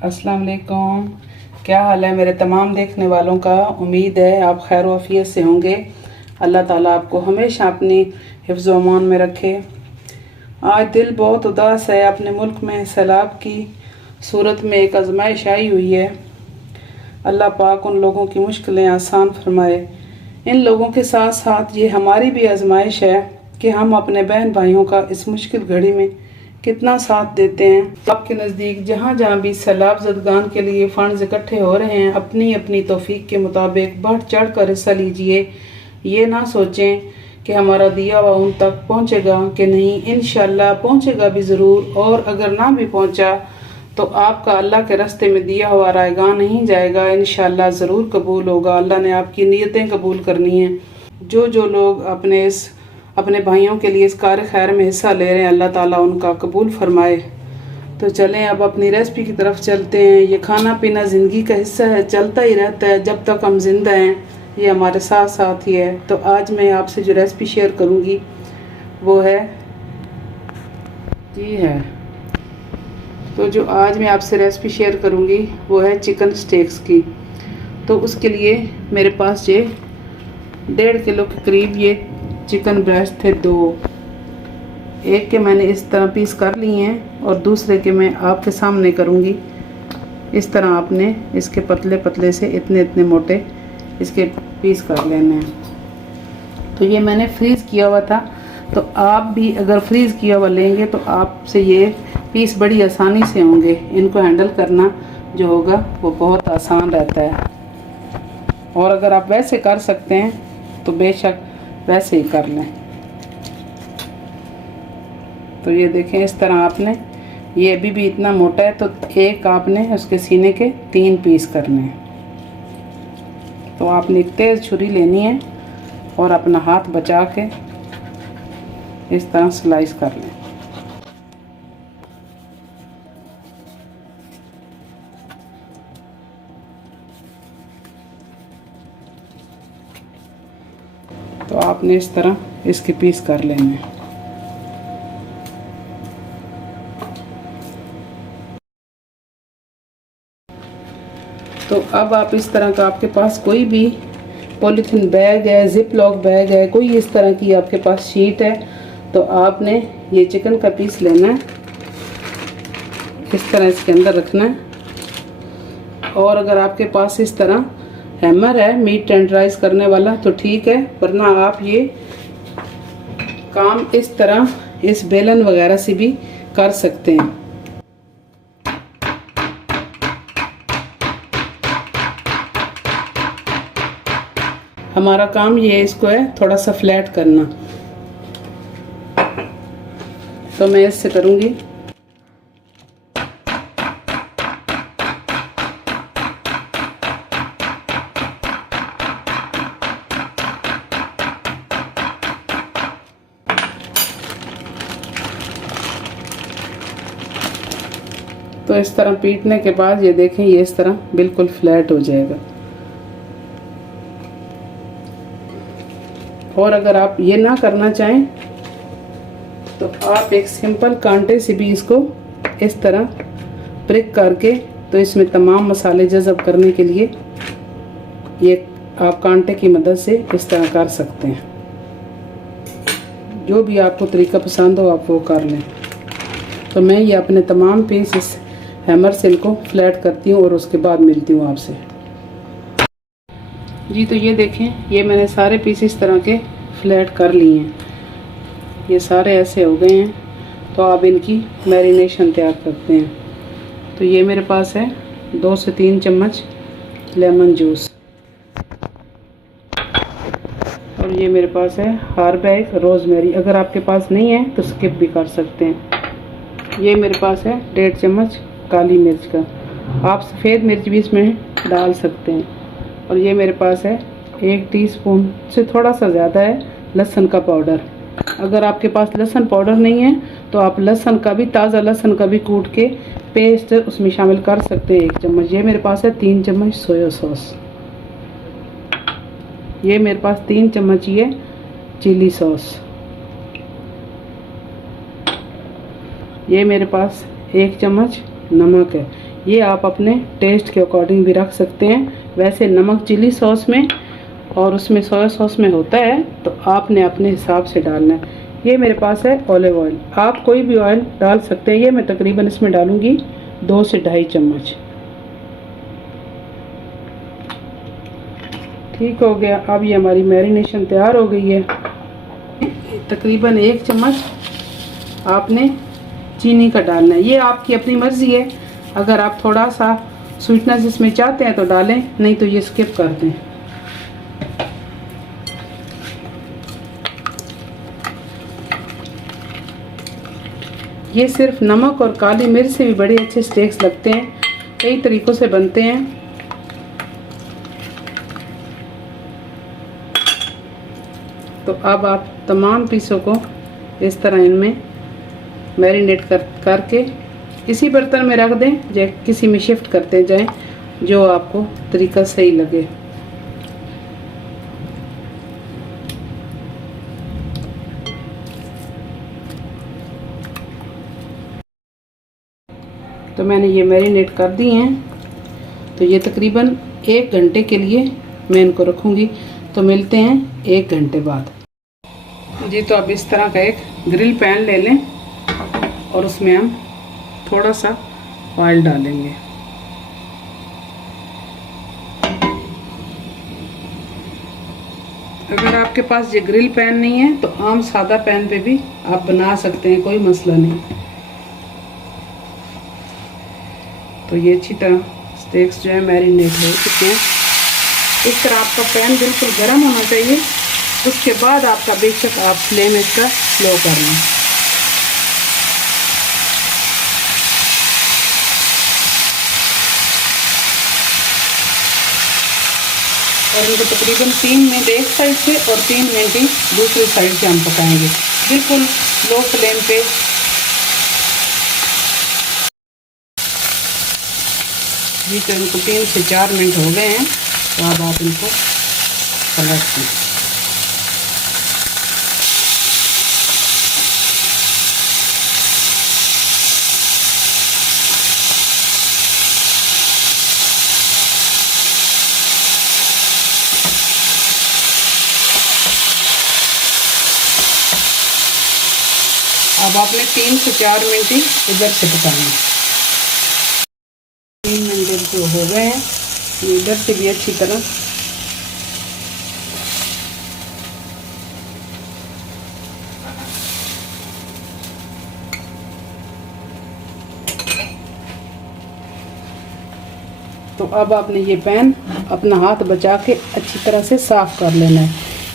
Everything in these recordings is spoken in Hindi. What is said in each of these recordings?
अस्सलाम वालेकुम। क्या हाल है मेरे तमाम देखने वालों का। उम्मीद है आप खैर वफ़ियत से होंगे। अल्लाह ताला आपको हमेशा अपनी हिफ्ज़ व अमान में रखे। आज दिल बहुत उदास है। अपने मुल्क में सैलाब की सूरत में एक आजमाइश आई हुई है। अल्लाह पाक उन लोगों की मुश्किलें आसान फरमाए। इन लोगों के साथ साथ ये हमारी भी आजमाइश है कि हम अपने बहन भाइयों का इस मुश्किल घड़ी में कितना साथ देते हैं। आपके नज़दीक जहाँ जहाँ भी सैलाब ज़दगान के लिए फ़ंड्स इकट्ठे हो रहे हैं, अपनी अपनी तौफीक के मुताबिक बढ़ चढ़ कर हिस्सा लीजिए। ये ना सोचें कि हमारा दिया हुआ उन तक पहुँचेगा कि नहीं, इंशाल्लाह पहुँचेगा भी ज़रूर। और अगर ना भी पहुँचा तो आपका अल्लाह के रास्ते में दिया हुआ रायगा नहीं जाएगा, इंशाल्लाह ज़रूर कबूल होगा। अल्लाह ने आपकी नीयतें कबूल करनी हैं। जो लोग अपने भाइयों के लिए इस कार खैर में हिस्सा ले रहे हैं, अल्लाह ताला उनका कबूल फरमाए। तो चलें अब अपनी रेसिपी की तरफ चलते हैं। ये खाना पीना ज़िंदगी का हिस्सा है, चलता ही रहता है जब तक हम जिंदा हैं, ये हमारे साथ साथ ही है। तो आज मैं आपसे जो रेसिपी शेयर करूँगी वो है तो जो आज मैं आपसे रेसिपी शेयर करूँगी वो है चिकन स्टेक्स की। तो उसके लिए मेरे पास ये 1.5 किलो के करीब ये चिकन ब्रेस्ट थे। 2 एक के मैंने इस तरह पीस कर लिए हैं और दूसरे के मैं आपके सामने करूँगी। इस तरह आपने इसके पतले पतले से इतने मोटे इसके पीस कर लेने हैं। तो ये मैंने फ्रीज़ किया हुआ था, तो आप भी अगर फ्रीज़ किया हुआ लेंगे तो आपसे ये पीस बड़ी आसानी से होंगे। इनको हैंडल करना जो होगा वो बहुत आसान रहता है। और अगर आप वैसे कर सकते हैं तो बेशक वैसे ही कर लें। तो ये देखें, इस तरह आपने ये अभी भी इतना मोटा है, तो एक आपने उसके सीने के 3 पीस करने हैं। तो आपने एक तेज़ छुरी लेनी है और अपना हाथ बचा के इस तरह स्लाइस कर लें। तो आपने इस तरह इसके पीस कर लेने हैं। तो अब आप इस तरह का आपके पास कोई भी पॉलीथीन बैग है, जिप लॉक बैग है, कोई इस तरह की आपके पास शीट है, तो आपने ये चिकन का पीस लेना है, इस तरह इसके अंदर रखना है। और अगर आपके पास इस तरह हैमर है मीट टेंडराइज करने वाला तो ठीक है, वरना आप ये काम इस तरह इस बेलन वगैरह से भी कर सकते हैं। हमारा काम ये है, इसको है थोड़ा सा फ्लैट करना। तो मैं इससे करूँगी। तो इस तरह पीटने के बाद ये देखें, ये इस तरह बिल्कुल फ्लैट हो जाएगा। और अगर आप ये ना करना चाहें तो आप एक सिंपल कांटे से भी इसको इस तरह प्रिक करके, तो इसमें तमाम मसाले जज़ब करने के लिए ये आप कांटे की मदद से इस तरह कर सकते हैं। जो भी आपको तरीका पसंद हो आप वो कर लें। तो मैं ये अपने तमाम पीस इस हैमर से इनको फ्लैट करती हूँ और उसके बाद मिलती हूँ आपसे। जी तो ये देखें, ये मैंने सारे पीस इस तरह के फ्लैट कर लिए हैं। ये सारे ऐसे हो गए हैं। तो आप इनकी मैरिनेशन तैयार करते हैं। तो ये मेरे पास है 2 से 3 चम्मच लेमन जूस, और ये मेरे पास है हर्ब एक रोज़मेरी। अगर आपके पास नहीं है तो स्किप भी कर सकते हैं। ये मेरे पास है 1.5 चम्मच काली मिर्च का, आप सफ़ेद मिर्च भी इसमें डाल सकते हैं। और ये मेरे पास है 1 टीस्पून से थोड़ा सा ज़्यादा है लहसुन का पाउडर। अगर आपके पास लहसुन पाउडर नहीं है तो आप लहसुन का भी, ताज़ा लहसुन का भी कूट के पेस्ट उसमें शामिल कर सकते हैं 1 चम्मच। ये मेरे पास है 3 चम्मच सोया सॉस। ये मेरे पास 3 चम्मच ये चिली सॉस। ये मेरे पास 1 चम्मच नमक है। ये आप अपने टेस्ट के अकॉर्डिंग भी रख सकते हैं। वैसे नमक चिली सॉस में और उसमें सोया सॉस में होता है, तो आपने अपने हिसाब से डालना है। ये मेरे पास है ऑलिव ऑयल, आप कोई भी ऑयल डाल सकते हैं। ये मैं तकरीबन इसमें डालूँगी 2 से ढाई चम्मच। ठीक हो गया। अब ये हमारी मैरिनेशन तैयार हो गई है। तकरीबन 1 चम्मच आपने चीनी का डालना है। ये आपकी अपनी मर्ज़ी है, अगर आप थोड़ा सा स्वीटनेस इसमें चाहते हैं तो डालें, नहीं तो ये स्किप कर दें। ये सिर्फ नमक और काली मिर्च से भी बड़े अच्छे स्टेक्स लगते हैं, कई तरीक़ों से बनते हैं। तो अब आप तमाम पीसों को इस तरह इनमें मैरिनेट करके इसी बर्तन में रख दें, या किसी में शिफ्ट करते जाएं, जो आपको तरीका सही लगे। तो मैंने ये मैरिनेट कर दी हैं, तो ये तकरीबन 1 घंटे के लिए मैं इनको रखूँगी। तो मिलते हैं 1 घंटे बाद। जी, तो अब इस तरह का एक ग्रिल पैन ले लें और उसमें हम थोड़ा सा ऑयल डालेंगे। अगर आपके पास ये ग्रिल पैन नहीं है तो आम सादा पैन पे भी आप बना सकते हैं, कोई मसला नहीं। तो ये अच्छी तरह स्टेक्स जो है मैरिनेट हो चुके हैं। इस तरह आपका पैन बिल्कुल गर्म होना चाहिए, उसके बाद आपका बेशक आप फ्लेम इसका स्लो कर लें। और इनको तकरीबन 3 मिनट एक साइड से और 3 मिनट ही दूसरी साइड से हम पकाएंगे, बिल्कुल लो फ्लेम पे। जी, तो इनको 3 से 4 मिनट हो गए हैं, तो अब आप इनको पलट दें। अब आपने 3 से 4 मिनट ही इधर से पकाना। 3 मिनट जो हो गए हैं, इधर से भी अच्छी तरह तो अब आपने ये पैन अपना हाथ बचा के अच्छी तरह से साफ़ कर लेना है,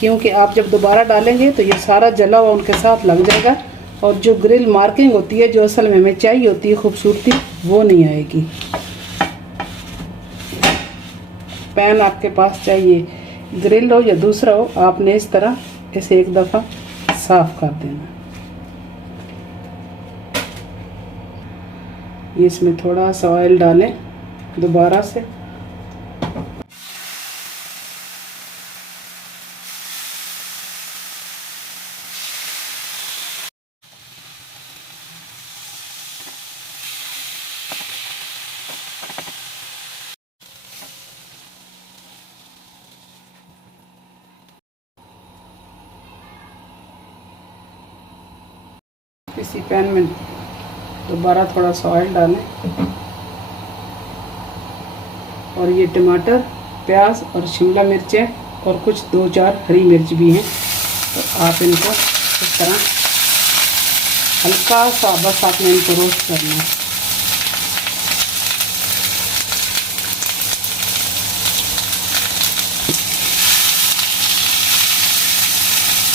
क्योंकि आप जब दोबारा डालेंगे तो ये सारा जला हुआ उनके साथ लग जाएगा, और जो ग्रिल मार्किंग होती है, जो असल में हमें चाहिए होती है खूबसूरती, वो नहीं आएगी। पैन आपके पास चाहिए ग्रिल हो या दूसरा हो, आपने इस तरह इसे एक दफ़ा साफ़ कर देना। ये इसमें थोड़ा सा ऑयल डालें दोबारा से। इसी पैन में दोबारा थोड़ा सा ऑयल डालें, और ये टमाटर, प्याज और शिमला मिर्चें और कुछ 2-4 हरी मिर्च भी हैं, तो आप इनको इस तरह हल्का सा बस आपने इनको रोस्ट करना है।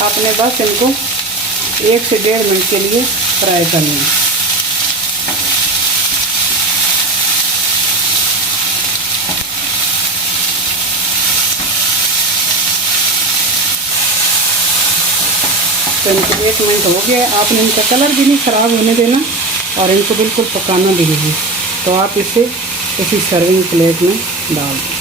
आपने बस इनको 1 से 1.5 मिनट के लिए फ्राई करना है। तो इनको 1 मिनट हो गया। आपने इनका कलर भी नहीं ख़राब होने देना, और इनको बिल्कुल पकाना भी नहीं। तो आप इसे किसी सर्विंग प्लेट में डाल दें।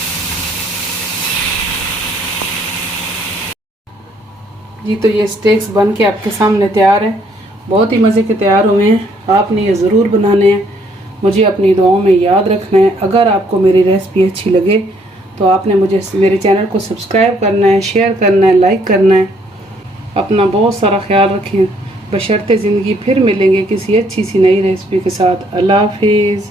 जी, तो ये स्टेक्स बन के आपके सामने तैयार है। बहुत ही मज़े के तैयार हुए हैं, आपने ये ज़रूर बनाने हैं। मुझे अपनी दुआओं में याद रखना है। अगर आपको मेरी रेसिपी अच्छी लगे तो आपने मुझे मेरे चैनल को सब्सक्राइब करना है, शेयर करना है, लाइक करना है। अपना बहुत सारा ख्याल रखें। बशर्ते ज़िंदगी फिर मिलेंगे किसी अच्छी सी नई रेसिपी के साथ। अल्लाह हाफिज़।